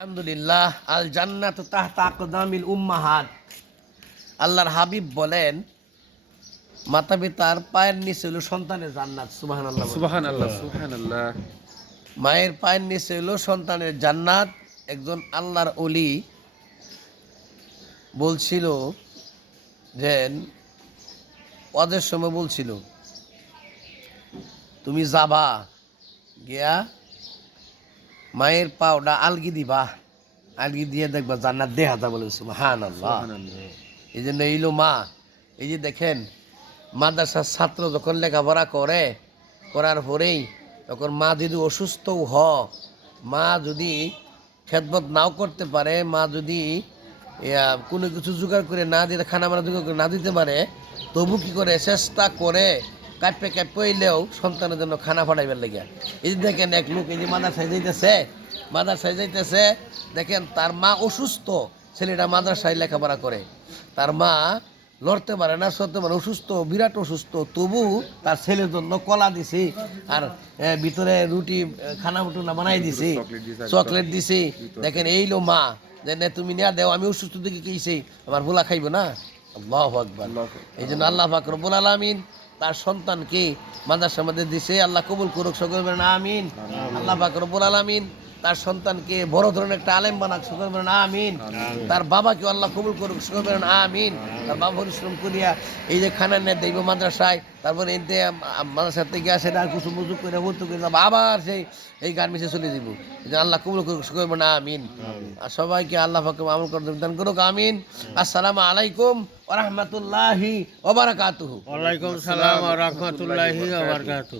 আলহামদুলিল্লাহ আল জান্নাতু তাহতা আকদামিল উম্মাহাত। আল্লাহর হাবিব বলেন, মাতা পিতার পায়ের নিচে হলো সন্তানের জান্নাত। সুবহানাল্লাহ বলেন। সুবহানাল্লাহ সুবহানাল্লাহ। মায়ের পায়ের নিচে হলো সন্তানের জান্নাত। একজন আল্লাহর ওলি বলছিল যে ওদের সময় বলছিল, তুমি যাবা গিয়া মায়ের পাওটা আলগি দিবা, আলগি দিয়ে দেখবা জান্নাত দেখা যা। বলেন সুবহানাল্লাহ। এই জন্য এইলো মা। এই যে দেখেন, মাদ্রাসার ছাত্র যখন লেখাপড়া করে, করার পরেই তখন মা যদি অসুস্থ মা যদি খেদমত নাও করতে পারে, মা যদি কোনো কিছু জোগাড় করে না দিতে, খানা বানা জোগাড় করে না দিতে পারে, তবু কি করে চেষ্টা করে কাঁপে কাঁপে এলেও সন্তানের জন্য খানা ফাটাইবার লেগে। এই যে দেখেন এক লোক এই যে মাদ্রাসায় যাইতেছে, দেখেন তার মা অসুস্থ, ছেলেটা মাদ্রাসায় লেখাপড়া করে, তার মা লড়তে পারে না, সরতে পারে, অসুস্থ, বিরাট অসুস্থ, তবু তার ছেলের জন্য কলা দিছি আর ভিতরে রুটি খানা টুনা বানাই দিছি, চকলেট দিছি। দেখেন এইলো মা, যে তুমি নেয়া দেও, আমি অসুস্থ দিকে কেছি, আমার ভোলা খাইব না। আল্লাহু আকবার। এই জন্য আল্লাহ পাক রব্বুল আলামিন তার সন্তানকে মাদ্রাসার মধ্যে দিছে। আল্লাহ কবুল করুক, সকলে বলেন আমিন। আল্লাহ পাক রব্বুল আলামিন তার সন্তানকে বড় ধরনের একটা আলেম বানাক, সকলে বলেন আমিন। তার বাবাকে আল্লাহ কবুল করুক, সকলে বলেন আমিন। তার বাবা পরিশ্রম করিয়া এই যে খানা নিয়ে দেব মাদ্রাসায়, তারপরে এতে মাদ্রাসার থেকে আসে না কিছু মুজু করে ভর্তি করে যাবো, আবার সেই এই গার্মেন্টসে চলে যাব। এই যে আল্লাহ কবুল করুক, সকলে বলেন আমিন। আর সবাইকে আল্লাহ পাক আমল করতে দান করুক, আমিন। আসসালামু আলাইকুম ওয়া রাহমাতুল্লাহি ওয়া বারাকাতুহু। ওয়ালাইকুম সালাম ওয়া রাহমাতুল্লাহি ওয়া বারাকাতুহু।